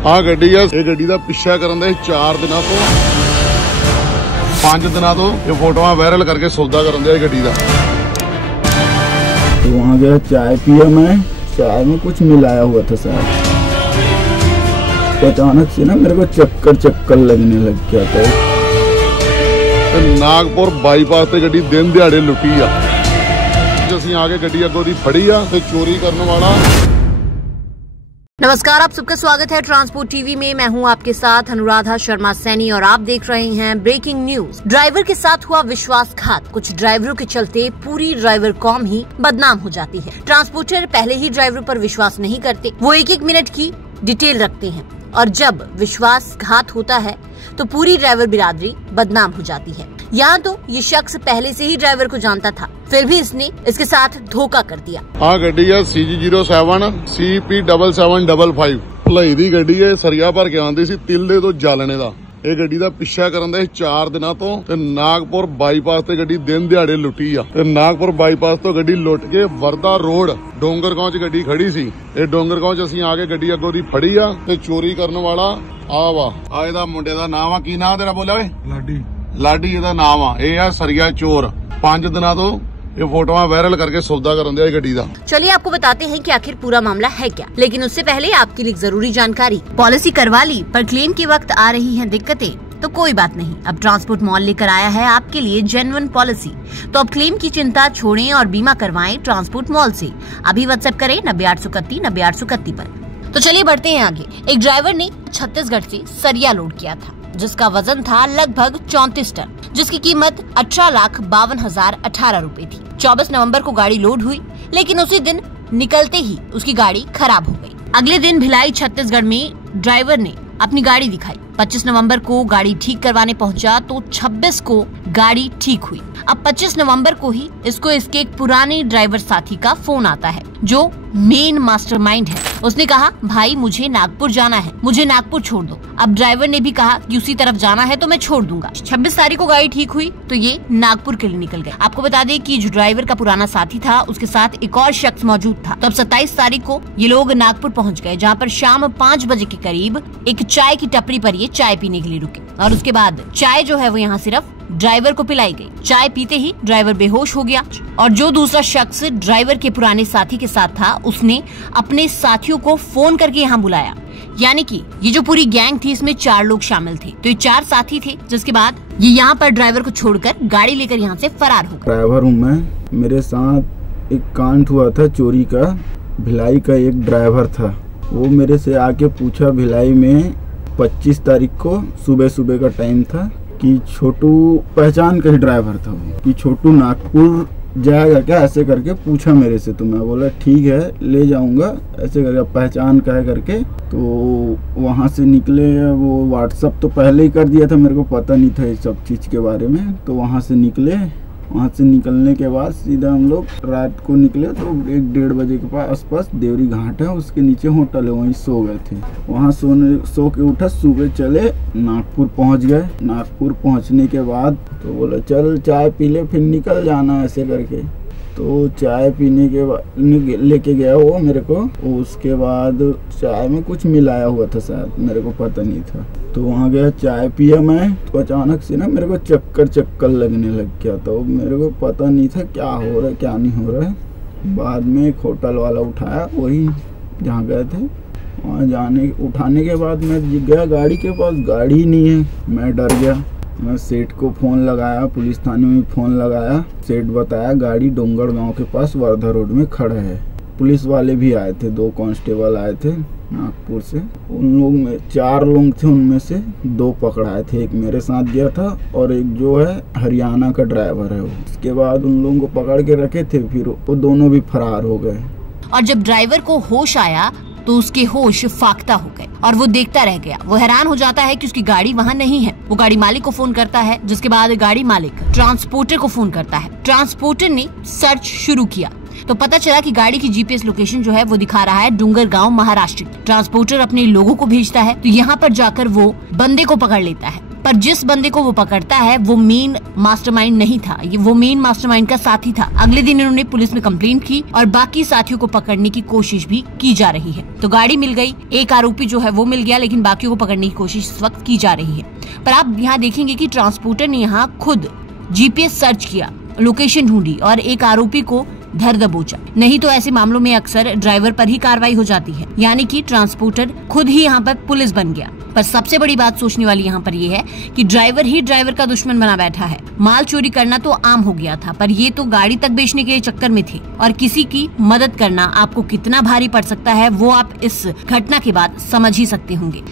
आ गड्डी है, ये गड्डी का पिछा करन दे 4 दिनों तो 5 दिनों तो ये फोटोआं वायरल करके सौदा करन दे गड्डी का। तो वहाँ गया, चाय पिया, मैं चाय में कुछ मिलाया हुआ था शायद। अचानक से ना मेरे को चक्कर लगने लग गया था। नागपुर बाईपास से गड्डी दिन दिहाड़े लुटी आ। ਅਸੀਂ आगे गड्डी अगों दी फड़ी आ ते चोरी करने वाला। नमस्कार, आप सबका स्वागत है ट्रांसपोर्ट टीवी में। मैं हूं आपके साथ अनुराधा शर्मा सैनी और आप देख रहे हैं ब्रेकिंग न्यूज। ड्राइवर के साथ हुआ विश्वासघात। कुछ ड्राइवरों के चलते पूरी ड्राइवर कौम ही बदनाम हो जाती है। ट्रांसपोर्टर पहले ही ड्राइवर पर विश्वास नहीं करते, वो एक मिनट की डिटेल रखते हैं और जब विश्वासघात होता है तो पूरी ड्राइवर बिरादरी बदनाम हो जाती है। यहाँ तो ये शख्स पहले से ही ड्राइवर को जानता था, फिर भी इसने इसके साथ धोखा कर दिया। हाँ, गड्डी है CG07 CP7755 भलाई दी गड्डी है। सरिया भर के आंदी सी तिल दे तो जालने दा। ये गड्डी का पिछा करन दे 4 दिनों तो ते नागपुर बाईपास से गड्डी दिन दिहाड़े लुटी आ। ते नागपुर बाईपास तो गड्डी लुट के वर्धा रोड डोंगरगांव च गड्डी खड़ी सी। ये डोंगरगांव च असीं आके गड्डी अगों दी फड़ी आ ते चोरी करने वाला आ वा। आ इहदा मुंडे दा नाम आ, की नाम तेरा बोलिया ओए? लाडी ਇਹਦਾ नाम आ। ये आ सरिया चोर। 5 दिनों तो ये फोटोआं वायरल करके सौदा करन दिया गड्डी दा। चलिए आपको बताते हैं कि आखिर पूरा मामला है क्या, लेकिन उससे पहले आपके लिए जरूरी जानकारी। पॉलिसी करवा ली पर क्लेम के वक्त आ रही हैं दिक्कतें, तो कोई बात नहीं, अब ट्रांसपोर्ट मॉल लेकर आया है आपके लिए जेन्युइन पॉलिसी। तो अब क्लेम की चिंता छोड़ें और बीमा करवाएं ट्रांसपोर्ट मॉल से। अभी व्हाट्सएप करें 9831 9831 पर। तो चलिए बढ़ते हैं आगे। एक ड्राइवर ने छत्तीसगढ़ से सरिया लोड किया था, जिसका वजन था लगभग 34 टन, जिसकी कीमत 18,52,018 रूपए थी। 24 नवंबर को गाड़ी लोड हुई, लेकिन उसी दिन निकलते ही उसकी गाड़ी खराब हो गई। अगले दिन भिलाई छत्तीसगढ़ में ड्राइवर ने अपनी गाड़ी दिखाई। 25 नवंबर को गाड़ी ठीक करवाने पहुंचा तो 26 को गाड़ी ठीक हुई। अब 25 नवंबर को ही इसको इसके एक पुराने ड्राइवर साथी का फोन आता है, जो मेन मास्टरमाइंड है। उसने कहा, भाई मुझे नागपुर जाना है, मुझे नागपुर छोड़ दो। अब ड्राइवर ने भी कहा कि उसी तरफ जाना है तो मैं छोड़ दूंगा। 26 तारीख को गाड़ी ठीक हुई तो ये नागपुर के लिए निकल गए। आपको बता दें कि जो ड्राइवर का पुराना साथी था उसके साथ एक और शख्स मौजूद था। तो अब 27 तारीख को ये लोग नागपुर पहुंच गए, जहाँ पर शाम 5 बजे के करीब एक चाय की टपरी पर ये चाय पीने के लिए रुके और उसके बाद चाय जो है वो यहाँ सिर्फ ड्राइवर को पिलाई गई। चाय पीते ही ड्राइवर बेहोश हो गया और जो दूसरा शख्स ड्राइवर के पुराने साथी के साथ था उसने अपने साथियों को फोन करके यहाँ बुलाया। यानी कि ये जो पूरी गैंग थी इसमें 4 लोग शामिल थे। तो ये 4 साथी थे, जिसके बाद ये यहाँ पर ड्राइवर को छोड़कर गाड़ी लेकर यहाँ से फरार हो गए। ड्राइवर हूँ मैं, मेरे साथ एक कांड हुआ था चोरी का। भिलाई का एक ड्राइवर था, वो मेरे से आके पूछा भिलाई में 25 तारीख को सुबह का टाइम था कि छोटू, पहचान का ही ड्राइवर था वो, कि छोटू नागपुर जाएगा क्या, ऐसे करके पूछा मेरे से। तो मैं बोला ठीक है ले जाऊंगा, ऐसे करके पहचान का है करके। तो वहाँ से निकले। वो व्हाट्सअप तो पहले ही कर दिया था, मेरे को पता नहीं था इस सब चीज़ के बारे में। तो वहाँ से निकले, वहाँ से निकलने के बाद सीधा हम लोग रात को निकले तो 1-1:30 बजे के आसपास देवरी घाट है, उसके नीचे होटल है, वहीं सो गए थे। वहाँ सो के उठा, सुबह चले नागपुर पहुँच गए। नागपुर पहुँचने के बाद तो बोला चल चाय पी ले फिर निकल जाना, ऐसे करके। तो चाय पीने के बाद लेके गया वो मेरे को। उसके बाद चाय में कुछ मिलाया हुआ था शायद, मेरे को पता नहीं था। तो वहाँ गया, चाय पिया मैं, तो अचानक से ना मेरे को चक्कर लगने लग गया। तो मेरे को पता नहीं था क्या हो रहा है क्या नहीं हो रहा है। बाद में एक होटल वाला उठाया, वही जहाँ गए थे वहाँ उठाने के बाद मैं गया गाड़ी के पास, गाड़ी नहीं है। मैं डर गया, मैं सेठ को फ़ोन लगाया, पुलिस थाने में फ़ोन लगाया। सेठ बताया गाड़ी डोंगरगांव के पास वर्धा रोड में खड़ा है। पुलिस वाले भी आए थे, 2 कांस्टेबल आए थे नागपुर से। उन लोग में 4 लोग थे, उनमें से 2 पकड़ाए थे। एक मेरे साथ गया था और एक जो है हरियाणा का ड्राइवर है वो। उसके बाद उन लोगों को पकड़ के रखे थे, फिर वो दोनों भी फरार हो गए। और जब ड्राइवर को होश आया तो उसके होश फाख्ता हो गए और वो देखता रह गया। वो हैरान हो जाता है कि उसकी गाड़ी वहाँ नहीं है। वो गाड़ी मालिक को फोन करता है, जिसके बाद गाड़ी मालिक ट्रांसपोर्टर को फोन करता है। ट्रांसपोर्टर ने सर्च शुरू किया तो पता चला कि गाड़ी की GPS लोकेशन जो है वो दिखा रहा है डोंगरगांव महाराष्ट्र। ट्रांसपोर्टर अपने लोगों को भेजता है, तो यहाँ पर जाकर वो बंदे को पकड़ लेता है। पर जिस बंदे को वो पकड़ता है वो मेन मास्टरमाइंड नहीं था, ये वो मेन मास्टरमाइंड का साथी था। अगले दिन इन्होंने पुलिस में कंप्लेंट की और बाकी साथियों को पकड़ने की कोशिश भी की जा रही है। तो गाड़ी मिल गई, एक आरोपी जो है वो मिल गया, लेकिन बाकियों को पकड़ने की कोशिश इस वक्त की जा रही है। पर आप यहाँ देखेंगे कि ट्रांसपोर्टर ने यहाँ खुद GPS सर्च किया, लोकेशन ढूंढी और एक आरोपी को धर दबोचा। नहीं तो ऐसे मामलों में अक्सर ड्राइवर पर ही कार्रवाई हो जाती है, यानी कि ट्रांसपोर्टर खुद ही यहाँ पर पुलिस बन गया। पर सबसे बड़ी बात सोचने वाली यहाँ पर ये है कि ड्राइवर ही ड्राइवर का दुश्मन बना बैठा है। माल चोरी करना तो आम हो गया था, पर ये तो गाड़ी तक बेचने के चक्कर में थे, और किसी की मदद करना आपको कितना भारी पड़ सकता है वो आप इस घटना के बाद समझ ही सकते होंगे।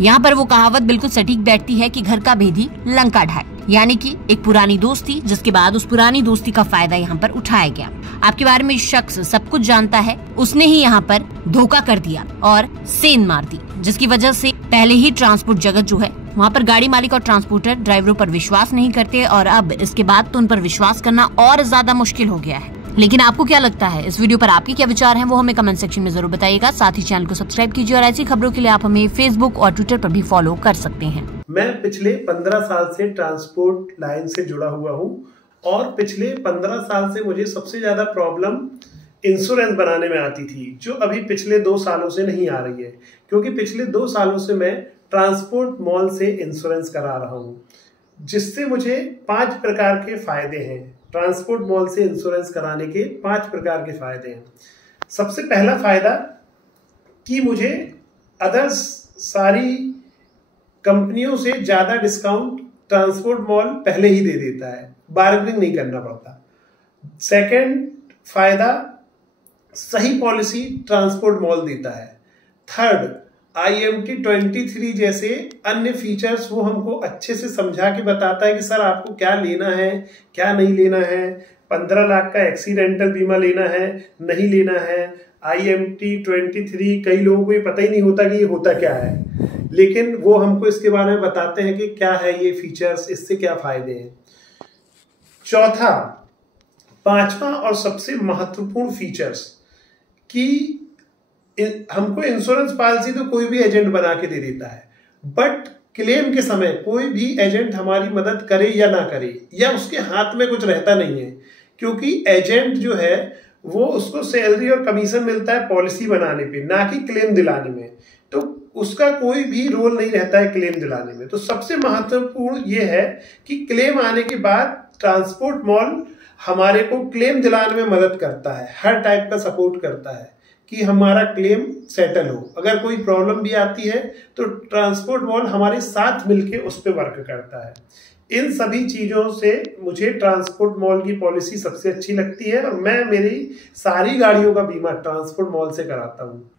यहाँ पर वो कहावत बिल्कुल सटीक बैठती है कि घर का भेदी लंका ढाए, यानी कि एक पुरानी दोस्ती, जिसके बाद उस पुरानी दोस्ती का फायदा यहाँ पर उठाया गया। आपके बारे में शख्स सब कुछ जानता है, उसने ही यहाँ पर धोखा कर दिया और सेंध मार दी, जिसकी वजह से पहले ही ट्रांसपोर्ट जगत जो है वहाँ पर गाड़ी मालिक और ट्रांसपोर्टर ड्राइवरों पर विश्वास नहीं करते, और अब इसके बाद तो उन पर विश्वास करना और ज्यादा मुश्किल हो गया है। लेकिन आपको क्या लगता है, इस वीडियो पर आपके क्या विचार हैं, वो हमें कमेंट सेक्शन में जरूर बताइएगा। साथ ही चैनल को सब्सक्राइब कीजिए और ऐसी खबरों के लिए आप हमें फेसबुक और ट्विटर पर भी फॉलो कर सकते हैं। मैं पिछले 15 साल से ट्रांसपोर्ट लाइन से जुड़ा हुआ हूँ, और पिछले 15 साल से मुझे सबसे ज्यादा प्रॉब्लम इंश्योरेंस बनाने में आती थी, जो अभी पिछले 2 सालों से नहीं आ रही है, क्योंकि पिछले 2 सालों से मैं ट्रांसपोर्ट मॉल से इंश्योरेंस करा रहा हूँ, जिससे मुझे 5 प्रकार के फायदे हैं। ट्रांसपोर्ट मॉल से इंश्योरेंस कराने के 5 प्रकार के फायदे हैं। सबसे पहला फायदा कि मुझे अदर्स सारी कंपनियों से ज्यादा डिस्काउंट ट्रांसपोर्ट मॉल पहले ही दे देता है, बार्गेनिंग नहीं करना पड़ता। सेकंड फायदा, सही पॉलिसी ट्रांसपोर्ट मॉल देता है। थर्ड, IMT 23 जैसे अन्य फीचर्स वो हमको अच्छे से समझा के बताता है कि सर आपको क्या लेना है, क्या नहीं लेना है। 15 लाख का एक्सीडेंटल बीमा लेना है, नहीं लेना है। IMT 23 कई लोगों को ये पता ही नहीं होता कि ये होता क्या है, लेकिन वो हमको इसके बारे में बताते हैं कि क्या है ये फीचर्स, इससे क्या फायदे हैं। चौथा, 5वां और सबसे महत्वपूर्ण फीचर्स कि हमको इंश्योरेंस पॉलिसी तो कोई भी एजेंट बना के दे देता है, बट क्लेम के समय कोई भी एजेंट हमारी मदद करे या ना करे, या उसके हाथ में कुछ रहता नहीं है, क्योंकि एजेंट जो है वो उसको सैलरी और कमीशन मिलता है पॉलिसी बनाने पे, ना कि क्लेम दिलाने में। तो उसका कोई भी रोल नहीं रहता है क्लेम दिलाने में। तो सबसे महत्वपूर्ण ये है कि क्लेम आने के बाद ट्रांसपोर्ट मॉल हमारे को क्लेम दिलाने में मदद करता है, हर टाइप का सपोर्ट करता है कि हमारा क्लेम सेटल हो। अगर कोई प्रॉब्लम भी आती है तो ट्रांसपोर्ट मॉल हमारे साथ मिलके उस पर वर्क करता है। इन सभी चीज़ों से मुझे ट्रांसपोर्ट मॉल की पॉलिसी सबसे अच्छी लगती है, और मैं मेरी सारी गाड़ियों का बीमा ट्रांसपोर्ट मॉल से कराता हूँ।